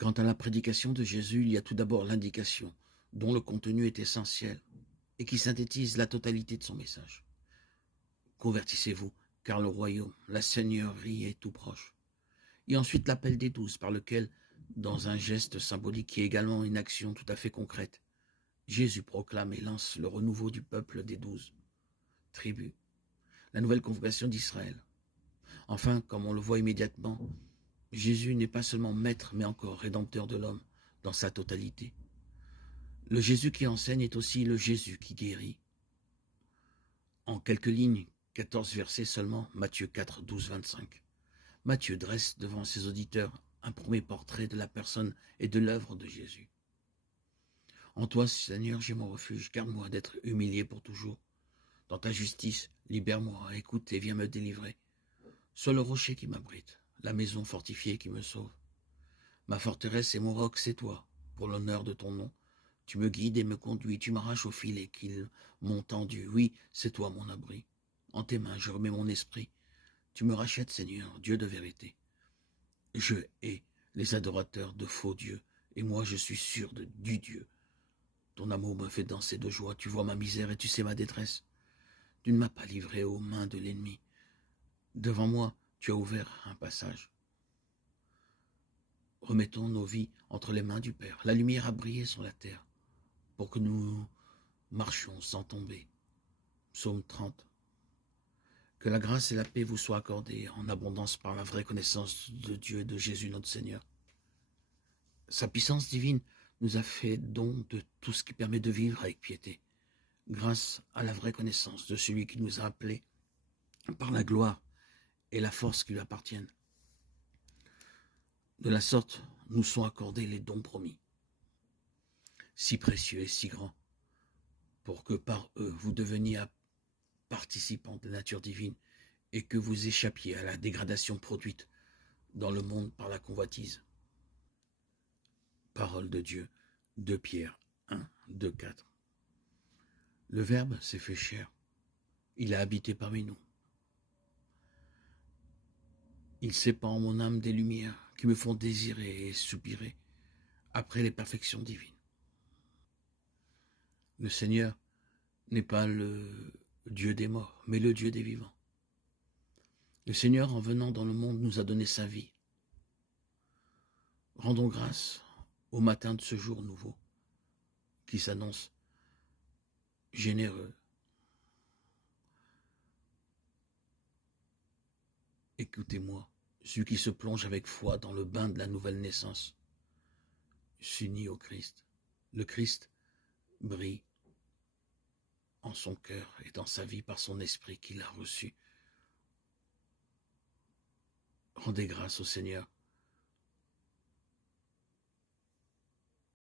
Quant à la prédication de Jésus, il y a tout d'abord l'indication, dont le contenu est essentiel et qui synthétise la totalité de son message. Convertissez-vous, car le royaume, la seigneurie est tout proche. Et ensuite l'appel des 12, par lequel, dans un geste symbolique qui est également une action tout à fait concrète, Jésus proclame et lance le renouveau du peuple des 12 tribus, la nouvelle convocation d'Israël. Enfin, comme on le voit immédiatement, Jésus n'est pas seulement maître, mais encore rédempteur de l'homme dans sa totalité. Le Jésus qui enseigne est aussi le Jésus qui guérit. En quelques lignes, 14 versets seulement, Matthieu 4, 12, 25. Matthieu dresse devant ses auditeurs un premier portrait de la personne et de l'œuvre de Jésus. En toi, Seigneur, j'ai mon refuge, garde-moi d'être humilié pour toujours. Dans ta justice, libère-moi, écoute et viens me délivrer. Sois le rocher qui m'abrite, la maison fortifiée qui me sauve. Ma forteresse et mon roc, c'est toi, pour l'honneur de ton nom. Tu me guides et me conduis, tu m'arraches au filet qu'ils m'ont tendu. Oui, c'est toi mon abri. En tes mains, je remets mon esprit. Tu me rachètes, Seigneur, Dieu de vérité. Je hais les adorateurs de faux dieux, et moi je suis sûr du Dieu. Ton amour me fait danser de joie, tu vois ma misère et tu sais ma détresse. Tu ne m'as pas livré aux mains de l'ennemi. Devant moi, tu as ouvert un passage. Remettons nos vies entre les mains du Père. La lumière a brillé sur la terre pour que nous marchions sans tomber. Psaume 30. Que la grâce et la paix vous soient accordées en abondance par la vraie connaissance de Dieu et de Jésus notre Seigneur. Sa puissance divine nous a fait don de tout ce qui permet de vivre avec piété, grâce à la vraie connaissance de celui qui nous a appelés par la gloire et la force qui lui appartiennent. De la sorte, nous sont accordés les dons promis, si précieux et si grands, pour que par eux vous deveniez participants de la nature divine et que vous échappiez à la dégradation produite dans le monde par la convoitise. Parole de Dieu, 2 Pierre 1, 2, 4. Le Verbe s'est fait chair. Il a habité parmi nous. Il sépare en mon âme des lumières qui me font désirer et soupirer après les perfections divines. Le Seigneur n'est pas le Dieu des morts, mais le Dieu des vivants. Le Seigneur, en venant dans le monde, nous a donné sa vie. Rendons grâce au matin de ce jour nouveau qui s'annonce généreux. Écoutez-moi, celui qui se plonge avec foi dans le bain de la nouvelle naissance s'unit au Christ. Le Christ brille en son cœur et dans sa vie par son esprit qu'il a reçu. Rendez grâce au Seigneur